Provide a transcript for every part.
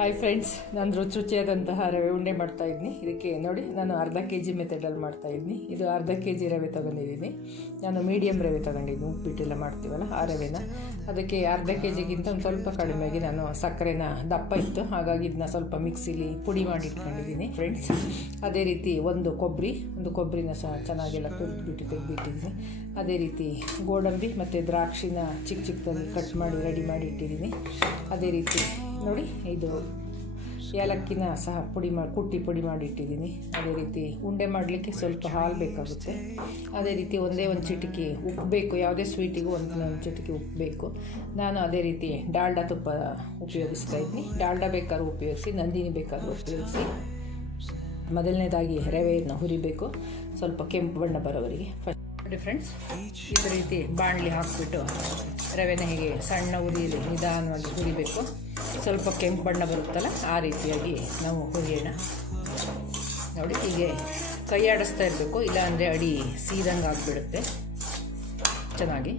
Hi friends, ನಾನು ರುಚಿಯಾದಂತಹ ರವೆ ಉಂಡೆ ಮಾಡ್ತಾಯಿದ್ದೀನಿ. ಇದಕ್ಕೆ ನೋಡಿ, ನಾನು ಅರ್ಧ kg ಮೆಥಡಲ್ಲಿ ಮಾಡ್ತಾಯಿದ್ದೀನಿ. ಇದು ಅರ್ಧ kg ರವೆ ತೊಗೊಂಡಿದ್ದೀನಿ. ನಾನು ಮೀಡಿಯಮ್ ರವೆ ತೊಗೊಂಡಿದ್ದೀನಿ, ಉಪ್ಪಿಟ್ಟೆಲ್ಲ ಮಾಡ್ತೀವಲ್ಲ ಆ ರವೆನ. ಅದಕ್ಕೆ ಅರ್ಧ kgಗಿಂತ ಒಂದು ಸ್ವಲ್ಪ ಕಡಿಮೆಯಾಗಿ ನಾನು ಸಕ್ಕರೆನ ದಪ್ಪ ಇತ್ತು, ಹಾಗಾಗಿ ಇದನ್ನ ಸ್ವಲ್ಪ ಮಿಕ್ಸಿಲಿ ಪುಡಿ ಮಾಡಿ ಇಟ್ಕೊಂಡಿದ್ದೀನಿ ಫ್ರೆಂಡ್ಸ್. ಅದೇ ರೀತಿ ಒಂದು ಕೊಬ್ಬರಿನ ಸಹ ಚೆನ್ನಾಗೆಲ್ಲ ತೆಗೆದಿಟ್ಟಿದ್ದೀನಿ. ಅದೇ ರೀತಿ ಗೋಡಂಬಿ ಮತ್ತು ದ್ರಾಕ್ಷಿನ ಚಿಕ್ಕ ಚಿಕ್ಕದಾಗಿ ಕಟ್ ಮಾಡಿ ರೆಡಿ ಮಾಡಿ ಇಟ್ಟಿದ್ದೀನಿ. ಅದೇ ರೀತಿ ನೋಡಿ, ಇದು ಏಲಕ್ಕಿನ ಸಹ ಕುಟ್ಟಿ ಪುಡಿ ಮಾಡಿ ಇಟ್ಟಿದ್ದೀನಿ. ಅದೇ ರೀತಿ ಉಂಡೆ ಮಾಡಲಿಕ್ಕೆ ಸ್ವಲ್ಪ ಹಾಲು ಬೇಕಾಗುತ್ತೆ. ಅದೇ ರೀತಿ ಒಂದೇ ಒಂದು ಚಿಟಿಕೆ ಉಪ್ಪು ಬೇಕು, ಯಾವುದೇ ಸ್ವೀಟಿಗೂ ಒಂದು ಚಿಟಿಕೆ ಉಪ್ಪು ಬೇಕು. ನಾನು ಅದೇ ರೀತಿ ಡಾಲ್ಡಾ ತುಪ್ಪ ಉಪಯೋಗಿಸ್ತಾ ಇದ್ದೀನಿ. ಡಾಲ್ಡಾ ಬೇಕಾದ್ರೂ ಉಪಯೋಗಿಸಿ, ನಂದಿನಿ ಬೇಕಾದ್ರೂ ಉಪಯೋಗಿಸಿ. ಮೊದಲನೇದಾಗಿ ರವೆಯನ್ನು ಹುರಿಬೇಕು, ಸ್ವಲ್ಪ ಕೆಂಪು ಬಣ್ಣ ಬರೋವರೆಗೆ. ನೋಡಿ ಫ್ರೆಂಡ್ಸ್, ಈ ರೀತಿ ಬಾಣಲಿ ಹಾಕಿಬಿಟ್ಟು ರವೆನ ಹೀಗೆ ಸಣ್ಣ ಉರಿಯಲ್ಲಿ ನಿಧಾನವಾಗಿ ಹುರಿಬೇಕು. ಸ್ವಲ್ಪ ಕೆಂಪು ಬಣ್ಣ ಬರುತ್ತಲ್ಲ, ಆ ರೀತಿಯಾಗಿ ನಾವು ಹುರಿಯೋಣ. ನೋಡಿ, ಹೀಗೆ ಕೈ ಆಡಿಸ್ತಾ ಇರಬೇಕು, ಇಲ್ಲಾಂದರೆ ಅಡಿ ಸೀದಂಗೆ ಆಗಿಬಿಡುತ್ತೆ ಚೆನ್ನಾಗಿ.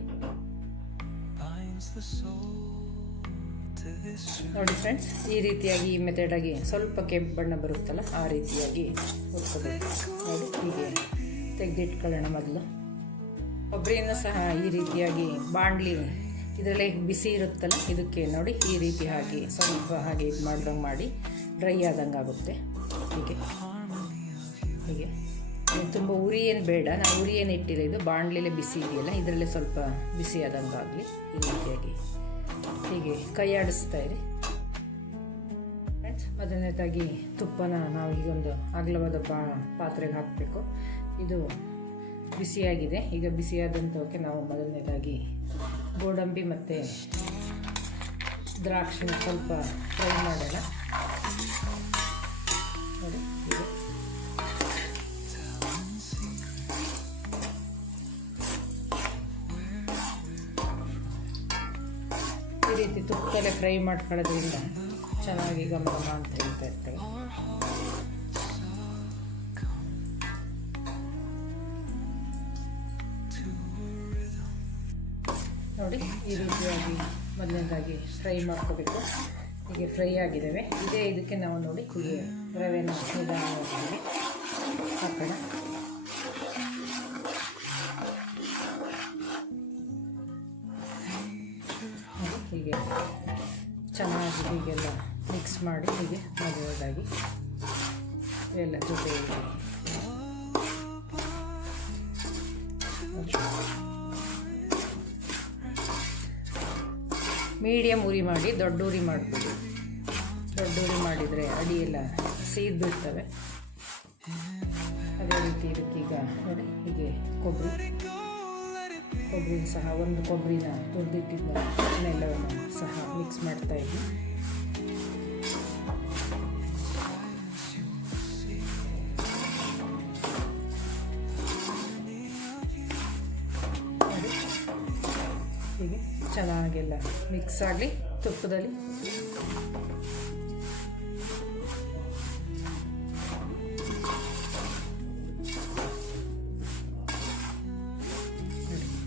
ನೋಡಿ ಫ್ರೆಂಡ್ಸ್, ಈ ರೀತಿಯಾಗಿ ಈ ಮೆಥಡಾಗಿ ಸ್ವಲ್ಪ ಕೆಂಪು ಬಣ್ಣ ಬರುತ್ತಲ್ಲ, ಆ ರೀತಿಯಾಗಿ ಹುರ್ಕೋಬೇಕು. ನೋಡಿ, ಹೀಗೆ ತೆಗೆದಿಟ್ಕೊಳ್ಳೋಣ. ಮೊದಲು ಕೊಬ್ಬರಿಯನ್ನು ಸಹ ಈ ರೀತಿಯಾಗಿ ಬಾಣಲಿ ಇದರಲ್ಲೇ ಬಿಸಿ ಇರುತ್ತಲ್ಲ, ಇದಕ್ಕೆ ನೋಡಿ ಈ ರೀತಿ ಹಾಕಿ ಸ್ವಲ್ಪ ಹಾಗೆ ಇದು ಮಾಡ್ದಂಗೆ ಮಾಡಿ ಡ್ರೈ ಆದಂಗೆ ಆಗುತ್ತೆ. ಹೀಗೆ ತುಂಬ ಉರಿ ಏನು ಬೇಡ, ನಾನು ಉರಿ ಏನು ಇಟ್ಟಿಲ್ಲ, ಇದು ಬಾಣಲಿಲೇ ಬಿಸಿ ಇದೆಯಲ್ಲ, ಇದರಲ್ಲೇ ಸ್ವಲ್ಪ ಬಿಸಿ ಆದಂಗೆ ಆಗಲಿ. ಈ ರೀತಿಯಾಗಿ ಹೀಗೆ ಕೈ ಆಡಿಸ್ತಾ ಇರಿ ಫ್ರೆಂಡ್ಸ್. ಮೊದಲನೇದಾಗಿ ತುಪ್ಪನ ನಾವು ಹೀಗೊಂದು ಅಗಲವಾದ ಪಾತ್ರೆಗೆ ಹಾಕಬೇಕು. ಇದು ಬಿಸಿಯಾಗಿದೆ. ಈಗ ಬಿಸಿಯಾದಂಥವಕ್ಕೆ ನಾವು ಮೊದಲನೇದಾಗಿ ಗೋಡಂಬಿ ಮತ್ತು ದ್ರಾಕ್ಷಿನ ಸ್ವಲ್ಪ ಫ್ರೈ ಮಾಡೋಣ. ನೋಡಿ, ಹೀಗೆ ಈ ರೀತಿ ತುಪ್ಪದಲ್ಲೇ ಫ್ರೈ ಮಾಡ್ಕೊಳ್ಳೋದ್ರಿಂದ ಚೆನ್ನಾಗಿ ಘಮ ಅಂತ ಹೇಳ್ತಾ ಇರ್ತವೆ. ನೋಡಿ, ಈ ರೀತಿಯಾಗಿ ಮೊದಲನೇದಾಗಿ ಫ್ರೈ ಮಾಡ್ಕೋಬೇಕು. ಹೀಗೆ ಫ್ರೈ ಆಗಿದ್ದಾವೆ. ಇದಕ್ಕೆ ನಾವು ನೋಡಿ ಹೀಗೆ ರವೆನ ನಿಧಾನವಾಗಿ ಹಾಕೋಣ. ಹೀಗೆ ಚೆನ್ನಾಗಿ ಹೀಗೆಲ್ಲ ಮಿಕ್ಸ್ ಮಾಡಿ ಹೀಗೆ ಮೊದಲನೇದಾಗಿ ಎಲ್ಲ ಜೊತೆ ಮೀಡಿಯಮ್ ಉರಿ ಮಾಡಿ, ದೊಡ್ಡ ಉರಿ ಮಾಡಬೇಕು. ದೊಡ್ಡ ಉರಿ ಮಾಡಿದರೆ ಅಡಿಯೆಲ್ಲ ಸೀದ್ ಬಿಡ್ತವೆ. ಅದೇ ರೀತಿ ಇದಕ್ಕೀಗ ನೋಡಿ, ಹೀಗೆ ಕೊಬ್ಬರಿ ಸಹ ಒಂದು ಕೊಬ್ಬರಿನ ತುರಿದಿಟ್ಟಿದ್ದೆಲ್ಲವನ್ನು ಸಹ ಮಿಕ್ಸ್ ಮಾಡ್ತಾ ಇದ್ವಿ. ಹೀಗೆ ಚೆನ್ನಾಗೆಲ್ಲ ಮಿಕ್ಸ್ ಆಗಲಿ ತುಪ್ಪದಲ್ಲಿ.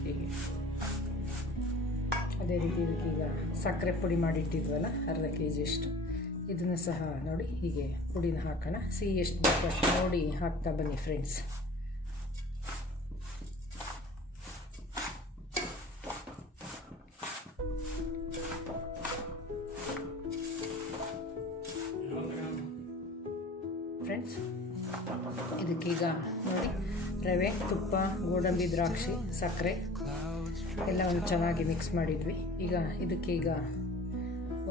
ಹೀಗೆ ಅದೇ ರೀತಿ ಇದಕ್ಕೀಗ ಸಕ್ಕರೆ ಪುಡಿ ಮಾಡಿಟ್ಟಿದ್ವಲ್ಲ ಅರ್ಧ kg ಅಷ್ಟು, ಇದನ್ನು ಸಹ ನೋಡಿ ಹೀಗೆ ಪುಡಿನ ಹಾಕೋಣ. ಸಿಹಿ ಎಷ್ಟು ಬೇಕು ಅಷ್ಟು ನೋಡಿ ಹಾಕ್ತಾ ಬನ್ನಿ ಫ್ರೆಂಡ್ಸ್. ಫ್ರೆಂಡ್ಸ್, ಇದಕ್ಕೀಗ ನೋಡಿ ರವೆ, ತುಪ್ಪ, ಗೋಡಂಬಿ, ದ್ರಾಕ್ಷಿ, ಸಕ್ಕರೆ ಎಲ್ಲವನ್ನು ಚೆನ್ನಾಗಿ ಮಿಕ್ಸ್ ಮಾಡಿದ್ವಿ. ಈಗ ಇದಕ್ಕೀಗ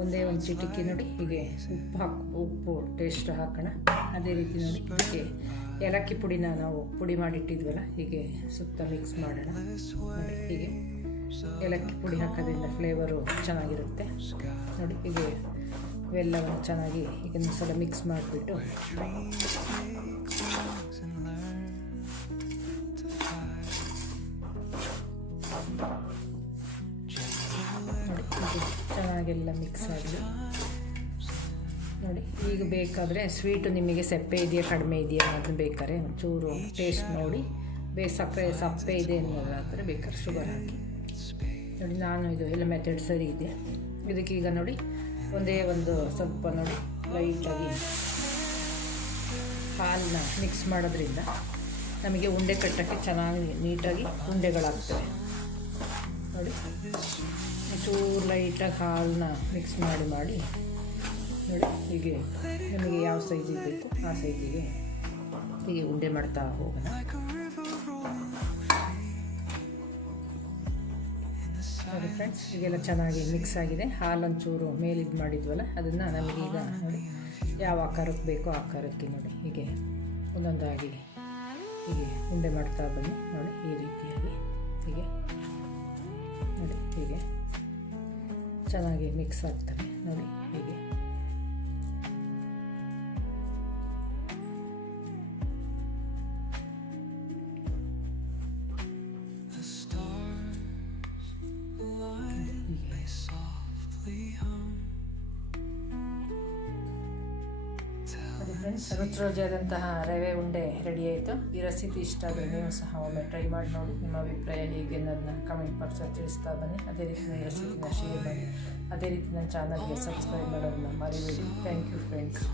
ಒಂದೇ ಒಂದು ಚಿಟಿಕೆ ನೋಡಿ ಹೀಗೆ ಉಪ್ಪು ಟೇಸ್ಟ್ ಹಾಕೋಣ. ಅದೇ ರೀತಿ ನೋಡಿ ಇದಕ್ಕೆ ಏಲಕ್ಕಿ ಪುಡಿನ ನಾವು ಪುಡಿ ಮಾಡಿಟ್ಟಿದ್ವಲ್ಲ, ಹೀಗೆ ಸುತ್ತ ಮಿಕ್ಸ್ ಮಾಡೋಣ. ನೋಡಿ, ಹೀಗೆ ಏಲಕ್ಕಿ ಪುಡಿ ಹಾಕೋದ್ರಿಂದ ಫ್ಲೇವರು ಚೆನ್ನಾಗಿರುತ್ತೆ. ನೋಡಿ, ಹೀಗೆ ಇವೆಲ್ಲವನ್ನು ಚೆನ್ನಾಗಿ ಈಗ ಸಲ ಮಿಕ್ಸ್ ಮಾಡಿಬಿಟ್ಟು ಚೆನ್ನಾಗೆಲ್ಲ ಮಿಕ್ಸ್ ಆಗಲಿ. ನೋಡಿ, ಈಗ ಬೇಕಾದರೆ ಸ್ವೀಟು ನಿಮಗೆ ಸಪ್ಪೆ ಇದೆಯಾ ಕಡಿಮೆ ಇದೆಯಾ ಅನ್ನೋದನ್ನ ಬೇಕಾದ್ರೆ ಒಂಚೂರು ಟೇಸ್ಟ್ ನೋಡಿ, ಸಪ್ಪೆ ಇದೆ ಅನ್ನೋದಾದರೆ ಬೇಕಾದ್ರೆ ಶುಗರ್ ಹಾಕಿ. ನೋಡಿ, ನಾನು ಇದು ಎಲ್ಲ ಮೆಥಡ್ ಸರಿ ಇದೆ. ಇದಕ್ಕೀಗ ನೋಡಿ ಒಂದೇ ಒಂದು ಸ್ವಲ್ಪ ನೋಡಿ ಲೈಟಾಗಿ ಹಾಲನ್ನ ಮಿಕ್ಸ್ ಮಾಡೋದ್ರಿಂದ ನಮಗೆ ಉಂಡೆ ಕಟ್ಟೋಕ್ಕೆ ಚೆನ್ನಾಗಿ ನೀಟಾಗಿ ಉಂಡೆಗಳಾಗ್ತವೆ ನೋಡಿ. ಚೂರು ಲೈಟಾಗಿ ಹಾಲನ್ನ ಮಿಕ್ಸ್ ಮಾಡಿ ನೋಡಿ ಹೀಗೆ ನಿಮಗೆ ಯಾವ ಸೈಜಿಗೆ ಬೇಕು ಆ ಸೈಜಿಗೆ ಹೀಗೆ ಉಂಡೆ ಮಾಡ್ತಾ ಹೋಗೋಣ. ನೋಡಿ ಫ್ರೆಂಡ್ಸ್, ಈಗೆಲ್ಲ ಚೆನ್ನಾಗಿ ಮಿಕ್ಸ್ ಆಗಿದೆ. ಹಾಲೊಂಚೂರು ಮೇಲಿದ್ದು ಮಾಡಿದ್ವಲ್ಲ ಅದನ್ನು ನಮಗೀಗ ನೋಡಿ ಯಾವ ಆಕಾರಕ್ಕೆ ಬೇಕೋ ಆ ಆಕಾರಕ್ಕೆ ನೋಡಿ ಹೀಗೆ ಒಂದೊಂದಾಗಿ ಹೀಗೆ ಉಂಡೆ ಮಾಡ್ತಾ ಬನ್ನಿ ನೋಡಿ. ಈ ರೀತಿಯಾಗಿ ಹೀಗೆ ನೋಡಿ ಹೀಗೆ ಚೆನ್ನಾಗಿ ಮಿಕ್ಸ್ ಆಗ್ತವೆ ನೋಡಿ ಹೀಗೆ. ಫ್ರೆಂಡ್ಸ್, ರುಚಿಯಾದಂತಹ ರವೆ ಉಂಡೆ ರೆಡಿ ಆಯಿತು. ಈ ರೆಸಿಪಿ ಇಷ್ಟ ಆದರೆ ನೀವು ಸಹ ಒಮ್ಮೆ ಟ್ರೈ ಮಾಡಿ ನೋಡಿ. ನಿಮ್ಮ ಅಭಿಪ್ರಾಯ ಹೇಗೆ ಅನ್ನೋದನ್ನ ಕಮೆಂಟ್ ಬಾಕ್ಸಲ್ಲಿ ತಿಳಿಸ್ತಾ ಬನ್ನಿ. ಅದೇ ರೀತಿ ಈ ರೆಸಿಪಿನ ಶೇರ್ ಮಾಡಿ. ಅದೇ ರೀತಿ ನನ್ನ ಚಾನಲ್ಗೆ ಸಬ್ಸ್ಕ್ರೈಬ್ ಮಾಡೋದನ್ನ ಮರಿಬೇಡಿ. Thank you friends.